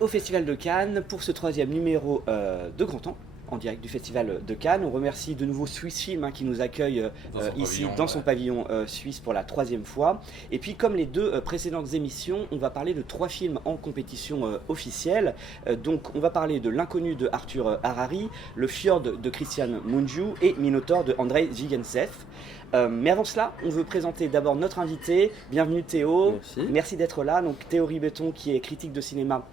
au Festival de Cannes pour ce 3e numéro de Grand Temps, en direct du Festival de Cannes. On remercie de nouveau Swiss Film qui nous accueille ici dans son pavillon suisse pour la 3e fois. Et puis comme les 2 précédentes émissions, on va parler de 3 films en compétition officielle. Donc on va parler de L'inconnu de Arthur Harari, Le Fjord de Christian Mungiu et Minotaur de Andrei Zhigantsev. Mais avant cela, on veut présenter d'abord notre invité. Bienvenue Théo. Merci d'être là. Donc Théo Ribeton qui est critique de cinéma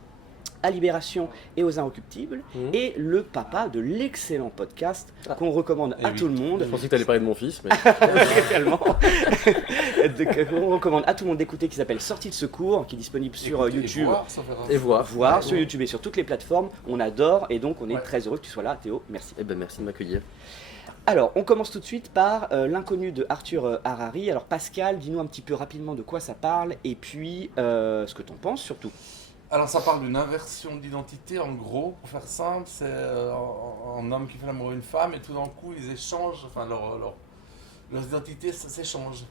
à Libération et aux Inrecuptibles, et le papa de l'excellent podcast qu'on recommande à tout le monde. Je pensais que tu allais parler de mon fils, mais... Réellement. On recommande à tout le monde d'écouter, qui s'appelle Sortie de secours, qui est disponible sur YouTube. Et voir. Sur YouTube et sur toutes les plateformes. On adore, et donc on est très heureux que tu sois là, Théo. Merci. Eh ben, merci de m'accueillir. Alors, on commence tout de suite par L'inconnu de Arthur Harari. Alors Pascal, dis-nous un petit peu rapidement de quoi ça parle, et puis ce que tu en penses surtout. Alors ça parle d'une inversion d'identité, en gros, pour faire simple, c'est un homme qui fait l'amour à une femme et tout d'un coup ils échangent, enfin leurs identités s'échangent.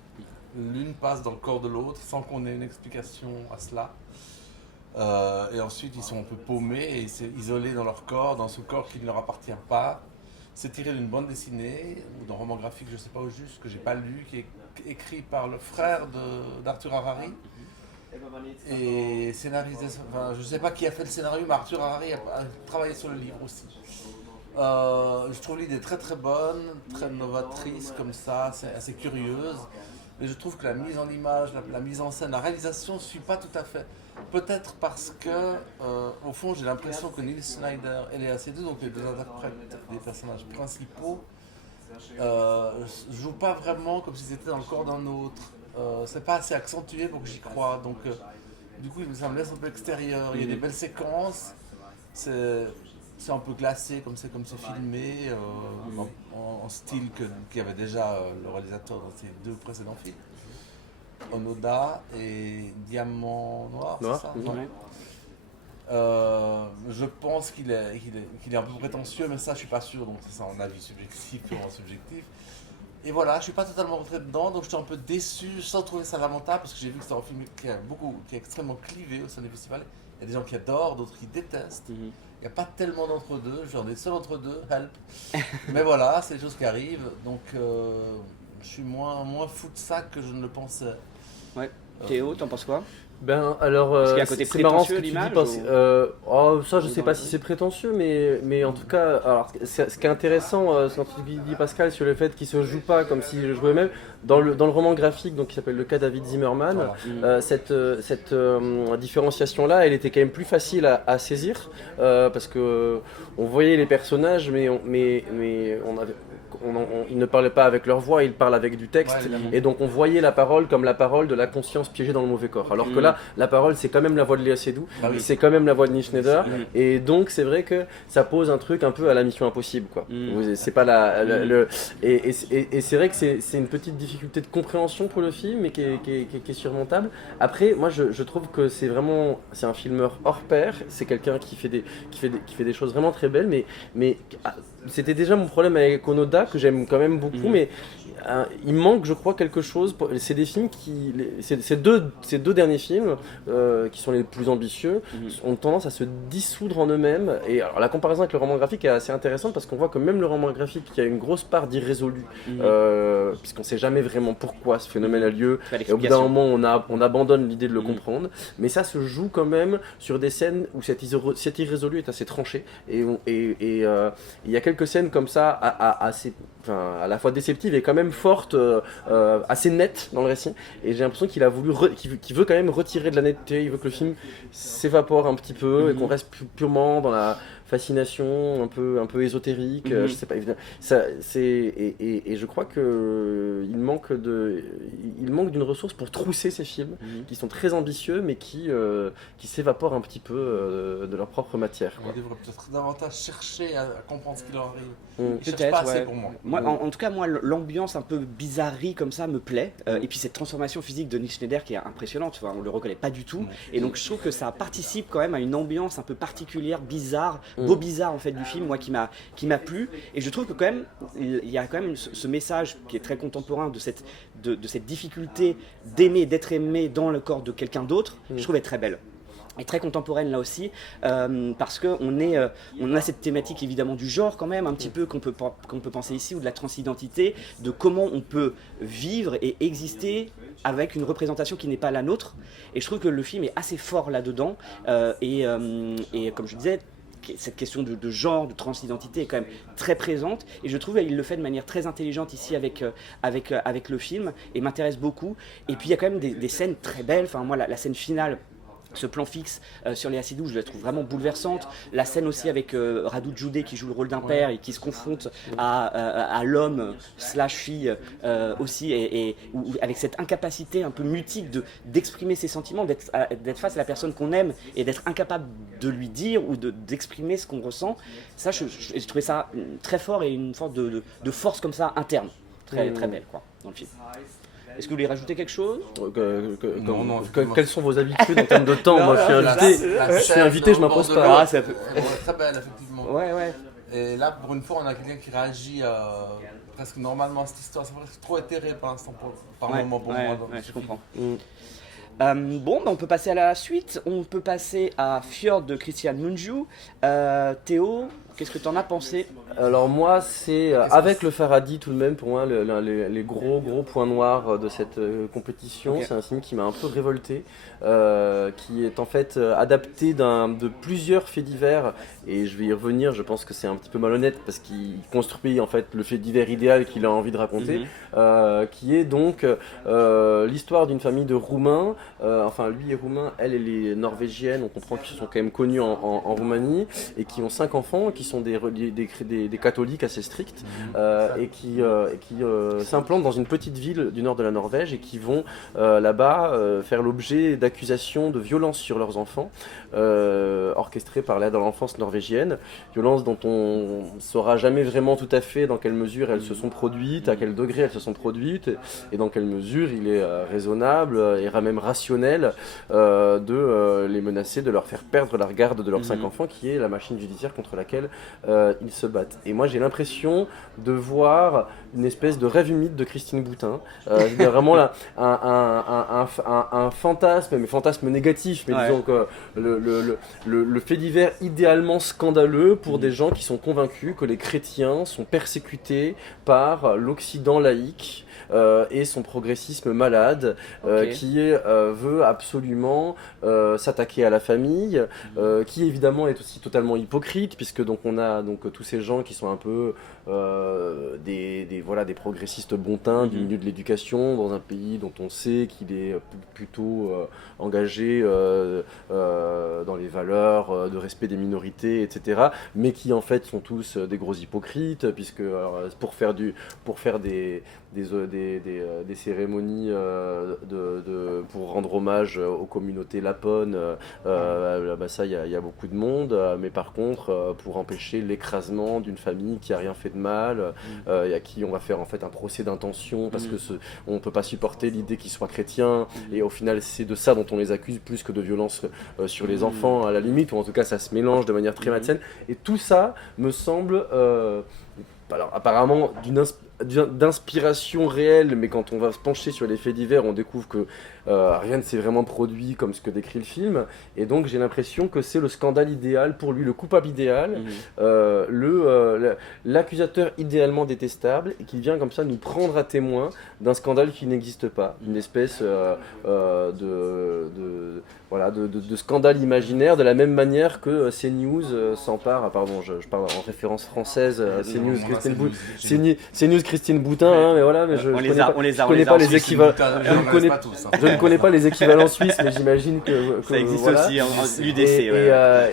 L'une passe dans le corps de l'autre sans qu'on ait une explication à cela. Et ensuite ils sont un peu paumés et isolés dans leur corps, dans ce corps qui ne leur appartient pas. C'est tiré d'une bande dessinée ou d'un roman graphique, je ne sais pas au juste, que j'ai pas lu, qui est écrit par le frère d'Arthur Harari. Et scénarisé, enfin, je ne sais pas qui a fait le scénario, mais Arthur Harari a travaillé sur le livre aussi. Je trouve l'idée très très bonne, très novatrice comme ça, c'est assez curieuse. Mais je trouve que la mise en image, la mise en scène, la réalisation ne suit pas tout à fait. Peut-être parce que, au fond, j'ai l'impression que Neil Snyder et Léa Seydoux, donc les 2 interprètes des personnages principaux, jouent pas vraiment comme si c'était dans le corps d'un autre. C'est pas assez accentué pour que j'y croie, donc du coup ça me laisse un peu extérieur. Il y a des belles séquences, c'est un peu glacé comme c'est filmé, en style qu'il y avait déjà le réalisateur dans ses 2 précédents films, Onoda et Diamant Noir, c'est ça? Je pense qu'il est un peu prétentieux, mais ça je suis pas sûr, donc c'est un avis subjectif, purement subjectif. Et voilà, je suis pas totalement rentré dedans, donc je suis un peu déçu sans trouver ça lamentable, parce que j'ai vu que c'est un film qui est extrêmement clivé au sein des festivals. Il y a des gens qui adorent, d'autres qui détestent. Il n'y a pas tellement d'entre-deux, j'en ai seul entre deux, help. Mais voilà, c'est des choses qui arrivent, donc je suis moins fou de ça que je ne le pensais. Ouais. Théo, t'en penses quoi? Ben alors, Est-ce qu'il y a un côté c'est marrant ce que tu dis l'image, parce ça je sais pas si c'est prétentieux, mais en tout cas, alors ce qui est intéressant, c'est quand tu dis Pascal sur le fait qu'il se joue pas comme s'il le jouait même dans le roman graphique, donc qui s'appelle Le cas David Zimmerman. Voilà. Cette différenciation là, elle était quand même plus facile à saisir parce que on voyait les personnages, mais ils ne parlaient pas avec leur voix, ils parlent avec du texte, et donc on voyait la parole comme la parole de la conscience piégée dans le mauvais corps. Alors que là, la parole, c'est quand même la voix de Léa Seydoux, c'est quand même la voix de Neil Schneider, et donc c'est vrai que ça pose un truc un peu à la Mission Impossible, quoi. C'est pas et c'est vrai que c'est une petite difficulté de compréhension pour le film, mais qui est surmontable. Après, moi, je trouve que c'est un filmeur hors pair. C'est quelqu'un qui fait des choses vraiment très belles, mais c'était déjà mon problème avec Onoda, que j'aime quand même beaucoup, mais il manque, je crois, quelque chose. C'est des films ces deux derniers films, qui sont les plus ambitieux, ont tendance à se dissoudre en eux-mêmes. Et alors, la comparaison avec le roman graphique est assez intéressante, parce qu'on voit que même le roman graphique, il y a une grosse part d'irrésolu, puisqu'on ne sait jamais vraiment pourquoi ce phénomène a lieu. Et au bout d'un moment, on abandonne l'idée de le comprendre. Mais ça se joue quand même sur des scènes où cet irrésolu est assez tranché. Et il y a quelques scènes comme ça, à la fois déceptives et quand même fortes, assez nettes dans le récit. Et j'ai l'impression qu'il a qu'il veut quand même retirer de la netteté. Il veut que le film s'évapore un petit peu et qu'on reste purement dans la fascination un peu ésotérique, je sais pas, et je crois que il manque d'une ressource pour trousser ces films qui sont très ambitieux, mais qui s'évaporent un petit peu de leur propre matière, quoi. On devrait peut-être davantage chercher à comprendre ce qui leur arrive. Peut-être, pas assez pour moi. En tout cas, moi, l'ambiance un peu bizarrerie comme ça me plaît. Et puis cette transformation physique de Neil Schneider qui est impressionnante, on le reconnaît pas du tout. Et donc je trouve que ça participe quand même à une ambiance un peu particulière, bizarre, beau bizarre en fait du film, moi qui m'a plu. Et je trouve que quand même il y a quand même ce message qui est très contemporain de cette difficulté d'aimer, d'être aimé dans le corps de quelqu'un d'autre. Je trouve être très belle. est très contemporaine là aussi, parce qu'on a cette thématique évidemment du genre quand même, un petit peu qu'on peut penser ici, ou de la transidentité, de comment on peut vivre et exister avec une représentation qui n'est pas la nôtre. Et je trouve que le film est assez fort là-dedans, et comme je disais, cette question de genre, de transidentité est quand même très présente, et je trouve qu'il le fait de manière très intelligente ici avec le film, et m'intéresse beaucoup. Et puis il y a quand même des scènes très belles, enfin moi la scène finale, ce plan fixe sur Léa Seydoux, je la trouve vraiment bouleversante. La scène aussi avec Radou Djoudé qui joue le rôle d'un père et qui se confronte à l'homme / fille aussi, et avec cette incapacité un peu mutique d'exprimer ses sentiments, d'être face à la personne qu'on aime et d'être incapable de lui dire ou d'exprimer ce qu'on ressent. Ça, j'ai trouvé ça très fort, et une sorte de force comme ça interne, très belle quoi, dans le film. Est-ce que vous voulez rajouter quelque chose? Non. Quelles sont vos habitudes en termes de temps? Moi, je suis invité, je m'impose pas. C'est très belle, effectivement. Ouais. Et là, pour une fois, on a quelqu'un qui réagit presque normalement à cette histoire. C'est presque trop éthéré pour l'instant, par moment pour moi. Ouais, je comprends. Bon, on peut passer à la suite. On peut passer à Fjord de Christian Mungiu. Théo, qu'est-ce que tu en as pensé? Alors moi, c'est avec le Faraday tout de même, pour moi, les gros points noirs de cette compétition. Okay. C'est un film qui m'a un peu révolté, qui est en fait adapté de plusieurs faits divers, et je vais y revenir. Je pense que c'est un petit peu malhonnête parce qu'il construit en fait le fait divers idéal qu'il a envie de raconter, qui est donc l'histoire d'une famille de Roumains. Enfin, lui est roumain, elle est norvégienne. On comprend qu'ils sont quand même connus en Roumanie, et qui ont 5 enfants, qui sont des catholiques assez stricts, et qui s'implantent dans une petite ville du nord de la Norvège, et qui vont là-bas faire l'objet d'accusations de violence sur leurs enfants, orchestrées par l'aide à l'enfance norvégienne, violences dont on ne saura jamais vraiment tout à fait dans quelle mesure elles se sont produites, à quel degré elles se sont produites, et dans quelle mesure il est raisonnable et même rationnel de les menacer, de leur faire perdre la garde de leurs 5 enfants, qui est la machine judiciaire contre laquelle ils se battent. Et moi j'ai l'impression de voir une espèce de rêve humide de Christine Boutin. C'est vraiment là, un fantasme, mais fantasme négatif, mais disons que le fait divers idéalement scandaleux pour des gens qui sont convaincus que les chrétiens sont persécutés par l'Occident laïque et son progressisme malade, qui veut absolument s'attaquer à la famille, qui évidemment est aussi totalement hypocrite, puisque donc on a donc tous ces gens qui sont un peu des progressistes bontins du milieu de l'éducation dans un pays dont on sait qu'il est plutôt engagé dans les valeurs de respect des minorités, etc., mais qui en fait sont tous des gros hypocrites, puisque pour faire des cérémonies pour rendre hommage aux communautés lapones, ça il y a beaucoup de monde, mais par contre pour empêcher l'écrasement d'une famille qui a rien fait de mal, et à qui on va faire en fait un procès d'intention parce que on peut pas supporter l'idée qu'ils soient chrétiens, et au final c'est de ça dont on les accuse plus que de violence sur les enfants à la limite, ou en tout cas ça se mélange de manière très malsaine, et tout ça me semble alors apparemment d'inspiration réelle, mais quand on va se pencher sur les faits divers, on découvre que rien ne s'est vraiment produit comme ce que décrit le film, et donc j'ai l'impression que c'est le scandale idéal pour lui, le coupable idéal, l'accusateur idéalement détestable, et qui vient comme ça nous prendre à témoin d'un scandale qui n'existe pas, une espèce de scandale imaginaire, de la même manière que CNews s'empare, je parle en référence française, CNews Christine Boutin, mais voilà, mais je ne connais pas les équivalents suisses, mais j'imagine que ça existe aussi en UDC.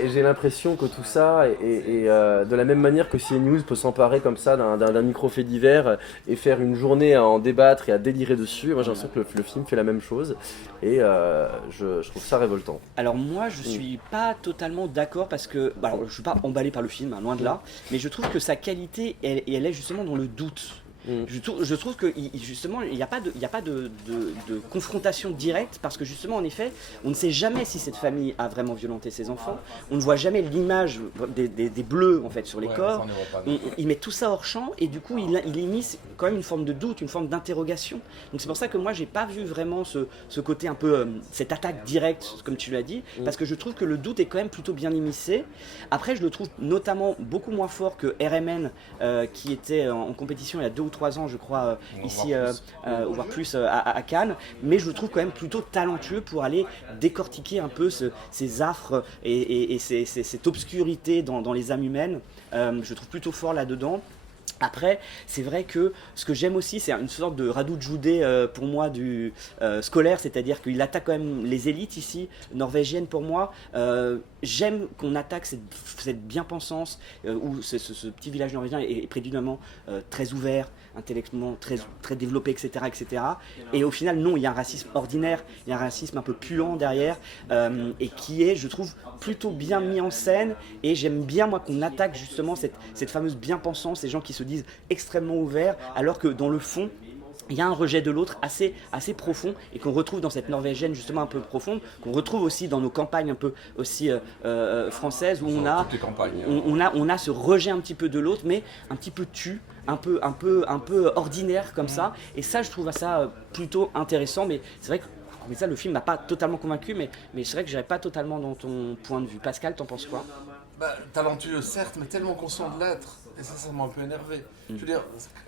Et j'ai l'impression que tout ça est de la même manière que CNews peut s'emparer comme ça d'un micro-fait divers et faire une journée à en débattre et à délirer dessus. Moi j'ai l'impression que le film fait la même chose, et je trouve ça révoltant. Alors moi je suis pas totalement d'accord, parce que je suis pas emballé par le film, loin de là, mais je trouve que sa qualité elle est justement dans le doute. Je trouve que justement il n'y a pas de confrontation directe parce que justement en effet on ne sait jamais si cette famille a vraiment violenté ses enfants, on ne voit jamais l'image des bleus en fait sur les corps, il met tout ça hors champ et du coup il émise quand même une forme de doute, une forme d'interrogation. Donc c'est pour ça que moi j'ai pas vu vraiment ce côté un peu cette attaque directe comme tu l'as dit, parce que je trouve que le doute est quand même plutôt bien immiscé. Après je le trouve notamment beaucoup moins fort que RMN qui était en compétition il y a 2 ou 3 ans je crois ici voire plus à Cannes, mais je le trouve quand même plutôt talentueux pour aller décortiquer un peu ces affres et cette obscurité dans les âmes humaines. Je le trouve plutôt fort là-dedans. Après, c'est vrai que ce que j'aime aussi, c'est une sorte de Radu Jude pour moi du scolaire, c'est-à-dire qu'il attaque quand même les élites ici, norvégiennes pour moi. J'aime qu'on attaque cette bien-pensance où ce petit village norvégien est prédominamment très ouvert, intellectuellement très développé, etc., etc. Et au final, non, il y a un racisme ordinaire, il y a un racisme un peu puant derrière, et qui est, je trouve, plutôt bien mis en scène. Et j'aime bien, moi, qu'on attaque justement cette fameuse bien-pensance, ces gens qui se disent extrêmement ouverts, alors que dans le fond, il y a un rejet de l'autre assez profond et qu'on retrouve dans cette norvégienne justement un peu profonde, qu'on retrouve aussi dans nos campagnes un peu aussi françaises où on a ce rejet un petit peu de l'autre, mais un petit peu un peu ordinaire comme ça. Et ça, je trouve ça plutôt intéressant. Mais c'est vrai que ça, le film m'a pas totalement convaincu, mais c'est vrai que j'irais pas totalement dans ton point de vue. Pascal, t'en penses quoi? Talentueux certes, mais tellement conscient de l'être. Et ça m'a un peu énervé. Je veux dire,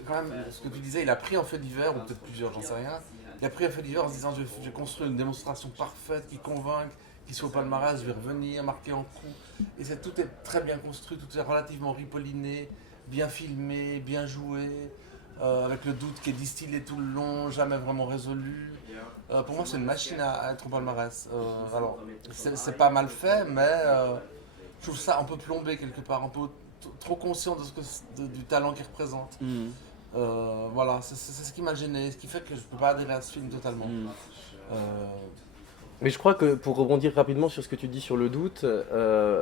quand même, ce que tu disais, il a pris un fait divers, ou peut-être plusieurs, j'en sais rien. Il a pris un fait divers en se disant je vais construire une démonstration parfaite qui convainc, qui soit au palmarès, je vais revenir, marquer un coup. Et tout est très bien construit, tout est relativement ripolliné, bien filmé, bien joué, avec le doute qui est distillé tout le long, jamais vraiment résolu. Pour moi, c'est une machine à être au palmarès. Alors, c'est pas mal fait, mais je trouve ça un peu plombé quelque part, un peu trop conscient du talent qu'il représente. Voilà, c'est ce qui m'a gêné, ce qui fait que je ne peux pas adhérer à ce film totalement. Mais je crois que pour rebondir rapidement sur ce que tu dis sur le doute,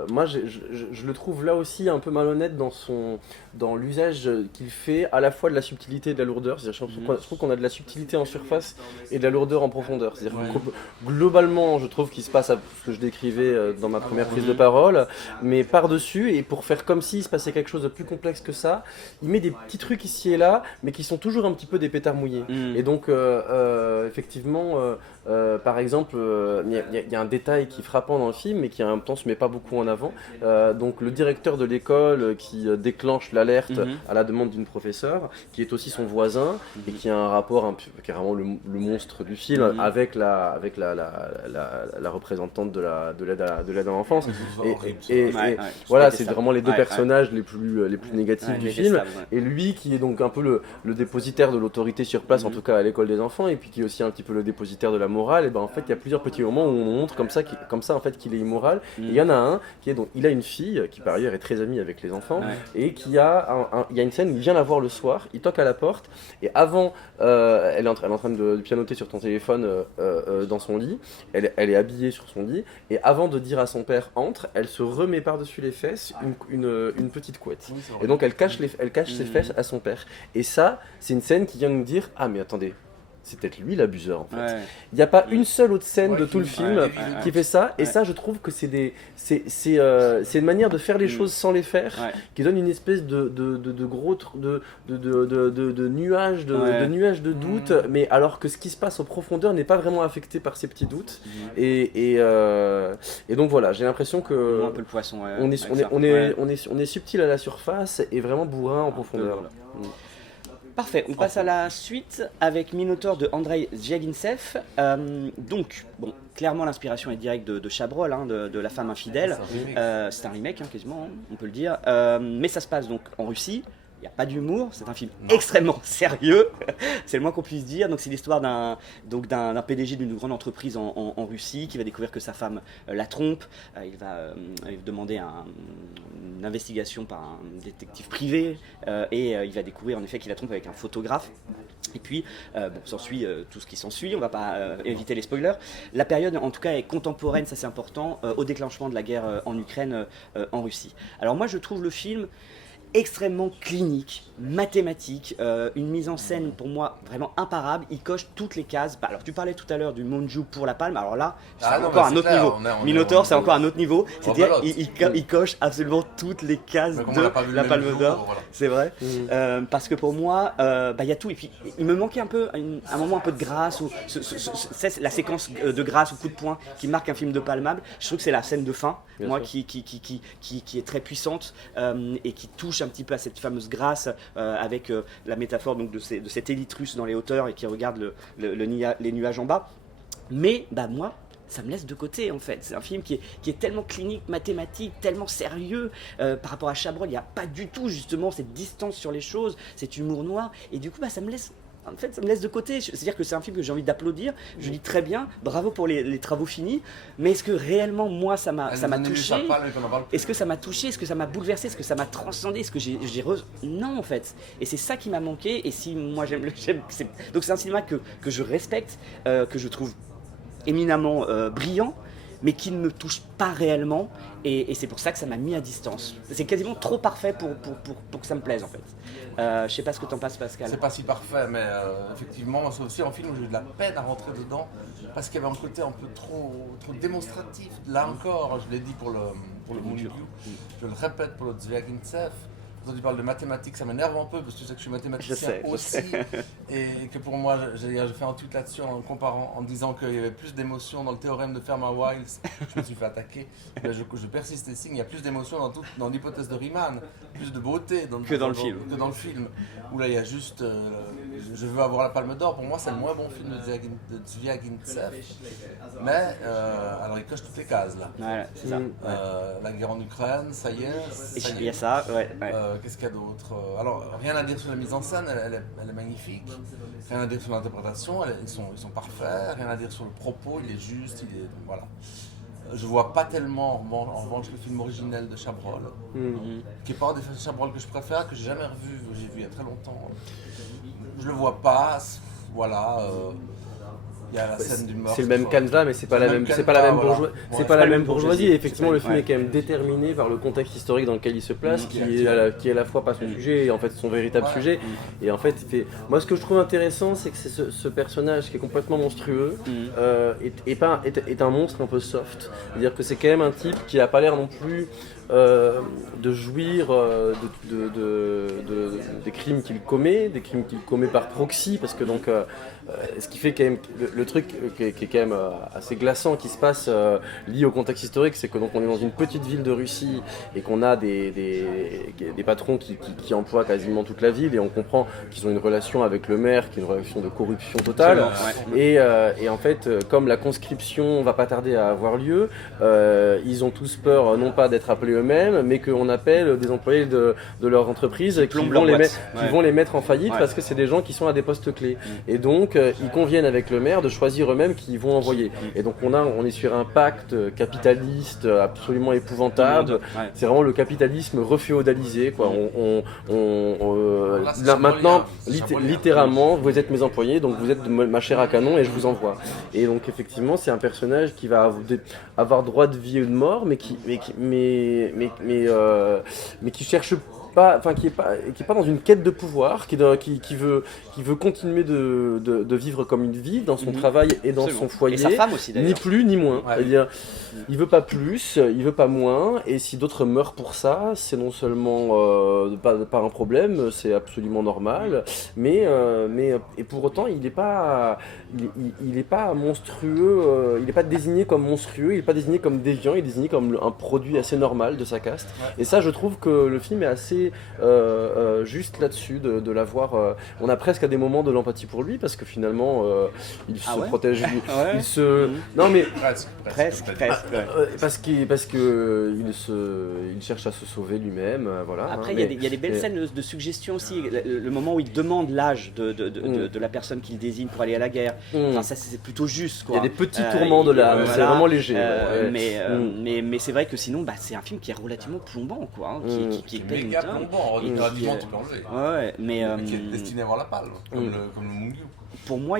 moi je le trouve là aussi un peu malhonnête dans l'usage qu'il fait à la fois de la subtilité et de la lourdeur. C'est-à-dire, je trouve qu'on a de la subtilité en surface et de la lourdeur en profondeur. C'est-à-dire globalement, je trouve qu'il se passe à ce que je décrivais dans ma première prise de parole, mais par-dessus, et pour faire comme s'il se passait quelque chose de plus complexe que ça, il met des petits trucs ici et là, mais qui sont toujours un petit peu des pétards mouillés. Et donc, effectivement, par exemple, il y a un détail qui est frappant dans le film, mais qui en même temps se met pas beaucoup en avant. Donc le directeur de l'école qui déclenche l'alerte à la demande d'une professeure, qui est aussi son voisin, et qui a un rapport qui est vraiment le monstre du film avec la représentante de l'aide à l'enfance. Et voilà, c'est vraiment les deux personnages les plus négatifs du film. Et lui qui est donc un peu le dépositaire de l'autorité sur place, en tout cas à l'école des enfants, et puis qui est aussi un petit peu le dépositaire de la morale. Et ben en fait, il y a plusieurs petits moments où on montre comme ça en fait qu'il est immoral. Et il y en a un qui est donc il a une fille qui par ailleurs est très amie avec les enfants et qui il y a une scène où il vient la voir le soir, il toque à la porte et avant elle est en train de pianoter sur ton téléphone dans son lit, elle est habillée sur son lit et avant de dire à son père entre, elle se remet par-dessus les fesses une petite couette. Et donc elle cache ses fesses à son père. Et ça, c'est une scène qui vient nous dire ah mais attendez, c'est peut-être lui l'abuseur en fait. Il n'y a pas une seule autre scène de tout le film qui fait ça, et ça je trouve que c'est une manière de faire les choses sans les faire, qui donne une espèce de nuage de doute, mais alors que ce qui se passe en profondeur n'est pas vraiment affecté par ces petits doutes. Et donc voilà, j'ai l'impression que un peu le poisson, on est subtil à la surface et vraiment bourrin en profondeur. Parfait, on passe à la suite avec Minotaur de Andrei Zvyagintsev. Donc, bon, clairement l'inspiration est directe de Chabrol, de La femme infidèle. C'est un remake, quasiment, on peut le dire. Mais ça se passe donc en Russie. Il n'y a pas d'humour, c'est un film extrêmement sérieux, c'est le moins qu'on puisse dire. Donc c'est l'histoire d'un PDG d'une grande entreprise en Russie qui va découvrir que sa femme la trompe. Il va demander une investigation par un détective privé et il va découvrir en effet qu'il la trompe avec un photographe. Et puis, s'ensuit tout ce qui s'ensuit, on ne va pas éviter les spoilers. La période en tout cas est contemporaine, ça c'est important, au déclenchement de la guerre en Ukraine, en Russie. Alors moi je trouve le film extrêmement clinique, mathématique, une mise en scène pour moi vraiment imparable. Il coche toutes les cases. Bah, alors tu parlais tout à l'heure du Monju pour la Palme, alors là c'est encore un autre niveau. Minotaur c'est encore un autre niveau, c'est-à-dire il coche absolument toutes les cases de la Palme d'Or, voilà. C'est vrai, parce que pour moi il y a tout, et puis il me manquait un peu un moment un peu de grâce, ou la séquence de grâce ou coup de poing qui marque un film de Palmable. Je trouve que c'est la scène de fin, moi qui est très puissante et qui touche un petit peu à cette fameuse grâce avec la métaphore donc, de cet élite russe dans les hauteurs et qui regarde les nuages en bas. Mais moi, ça me laisse de côté en fait. C'est un film qui est tellement clinique, mathématique, tellement sérieux. Par rapport à Chabrol, il n'y a pas du tout justement cette distance sur les choses, cet humour noir. Et du coup, ça me laisse... En fait, ça me laisse de côté. C'est-à-dire que c'est un film que j'ai envie d'applaudir. Je dis très bien, bravo pour les travaux finis. Mais est-ce que réellement, moi, ça m'a touché? Est-ce que ça m'a touché? Est-ce que ça m'a bouleversé? Est-ce que ça m'a transcendé? Est-ce que Non, en fait. Et c'est ça qui m'a manqué. Et si moi, donc c'est un cinéma que je respecte, que je trouve éminemment brillant, mais qui ne me touche pas réellement. Et c'est pour ça que ça m'a mis à distance. C'est quasiment trop parfait pour que ça me plaise, en fait. Je sais pas ce que t'en penses, Pascal. C'est pas si parfait, mais effectivement, c'est aussi un film où j'ai eu de la peine à rentrer dedans parce qu'il y avait un côté un peu trop démonstratif. Là encore, je l'ai dit pour le Monju, je le répète pour le Zviagintsev. Quand tu parles de mathématiques, ça m'énerve un peu parce que tu sais que je suis mathématicien aussi. Et que pour moi, j'ai fait un tweet là-dessus en comparant, en disant qu'il y avait plus d'émotions dans le théorème de Fermat-Wiles. Je me suis fait attaquer. Mais je persiste et signe, il y a plus d'émotions dans l'hypothèse de Riemann, plus de beauté que dans le film. Où là, il y a juste je veux avoir la Palme d'Or. Pour moi, c'est le moins bon film de Zviagintsev. Mais alors, il coche toutes les cases là. Ouais, c'est ça. La guerre en Ukraine, ça y est. Il y a ça, ouais. Qu'est-ce qu'il y a d'autre? Alors, rien à dire sur la mise en scène, elle est magnifique. Rien à dire sur l'interprétation, ils sont parfaits. Rien à dire sur le propos, il est juste, voilà. Je vois pas tellement, en revanche, le film originel de Chabrol, qui est pas un des films de Chabrol que je préfère, que j'ai jamais revu, j'ai vu il y a très longtemps. Je le vois pas, voilà. Il y a la scène du meurtre. C'est le même canevas, mais c'est pas la même bourgeoisie. Et effectivement, le film est quand même déterminé par le contexte historique dans lequel il se place, qui est à la fois pas son sujet et en fait son véritable sujet. Et en fait, moi, ce que je trouve intéressant, c'est que c'est ce personnage qui est complètement monstrueux est un monstre un peu soft. C'est-à-dire que c'est quand même un type qui a pas l'air non plus de jouir des crimes qu'il commet, par proxy, parce que donc ce qui fait quand même le truc qui est quand même assez glaçant qui se passe lié au contexte historique, c'est que donc on est dans une petite ville de Russie et qu'on a des patrons qui emploient quasiment toute la ville, et on comprend qu'ils ont une relation avec le maire qui est une relation de corruption totale. Et en fait, comme la conscription va pas tarder à avoir lieu, ils ont tous peur non pas d'être appelés eux-mêmes, mais qu'on appelle des employés de leur entreprise qui vont les mettre en faillite parce que c'est des gens qui sont à des postes clés. Et donc ils conviennent avec le maire de choisir eux-mêmes qui ils vont envoyer. Et donc on est sur un pacte capitaliste absolument épouvantable. C'est vraiment le capitalisme reféodalisé, quoi. Maintenant, littéralement, vous êtes mes employés, donc vous êtes ma chair à canon et je vous envoie. Et donc effectivement, c'est un personnage qui va avoir droit de vie et de mort, mais qui cherche pas, enfin qui est pas dans une quête de pouvoir, qui veut continuer de vivre comme une vie dans son travail et dans son foyer, et sa femme aussi, ni plus ni moins. C'est-à-dire, il veut pas plus, il veut pas moins, et si d'autres meurent pour ça, c'est non seulement pas un problème, c'est absolument normal, mais et pour autant il est pas monstrueux, il est pas désigné comme monstrueux, il est pas désigné comme déviant, il est désigné comme un produit assez normal de sa caste. Et ça, je trouve que le film est assez juste là-dessus de l'avoir. On a presque à des moments de l'empathie pour lui parce que finalement il se protège, il se. Non mais presque. Parce que il cherche à se sauver lui-même, voilà. Après, il y a des belles scènes de suggestion aussi. Le moment où il demande l'âge de la personne qu'il désigne pour aller à la guerre. Enfin, ça c'est plutôt juste, quoi. Il y a des petits tourments de l'âme, c'est vraiment léger. Mais c'est vrai que sinon, c'est un film qui est relativement plombant, quoi. Qui est méga plombant, relativement tu peux enlever. Ouais, mais qui est destiné à avoir la palme, comme le Mungu. Pour moi,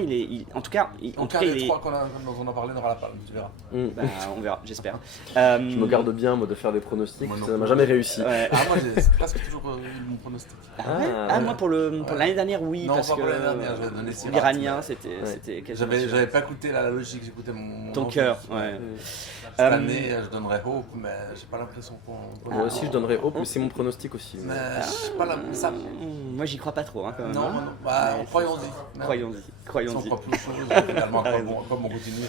en tout cas, il est... trois dont on a parlé n'aura la palme, tu verras. Bah, on verra, j'espère. Je me garde bien, moi, de faire des pronostics, ça m'a jamais réussi. Ouais. Moi, j'ai presque toujours eu mon pronostic. Moi, pour l'année dernière, oui, non, parce pas que pour l'année dernière, j'avais donné l'Iranien, c'était j'avais pas écouté la logique, j'écoutais mon ton cœur, ouais. Cette année, je donnerais Hope, mais j'ai pas l'impression qu'on... Moi aussi, je donnerais Hope, mais c'est mon pronostic aussi. Mais j'ai pas l'impression... Moi, j'y crois pas trop, quand même. Non, croyons-y. Croyons-y. On croit plus finalement, comme on continue.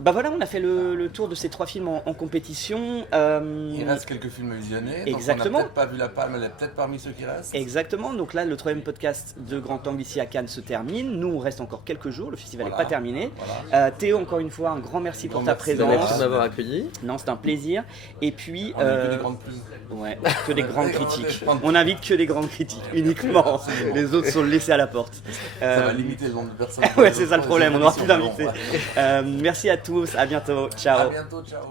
Voilà, on a fait le tour de ces 3 films en compétition. Il reste quelques films à visionner. Exactement. Donc on n'a peut-être pas vu la palme, elle est peut-être parmi ceux qui restent. Exactement. Donc là, le 3e podcast de Grand Angle ici à Cannes se termine. Nous, on reste encore quelques jours. Le festival n'est pas terminé. Voilà. Théo, encore une fois, un grand merci pour ta présence. Merci de m'avoir accueilli. Non, c'est un plaisir. Et puis, que des grandes plumes. Ouais, que des grandes critiques. On invite que des grandes critiques uniquement. Les autres sont laissés à la porte. Ça va limiter le nombre de personnes. Ouais, c'est ça le problème. On n'aura plus d'invités. Merci à tous. À bientôt. Ciao. À bientôt. Ciao.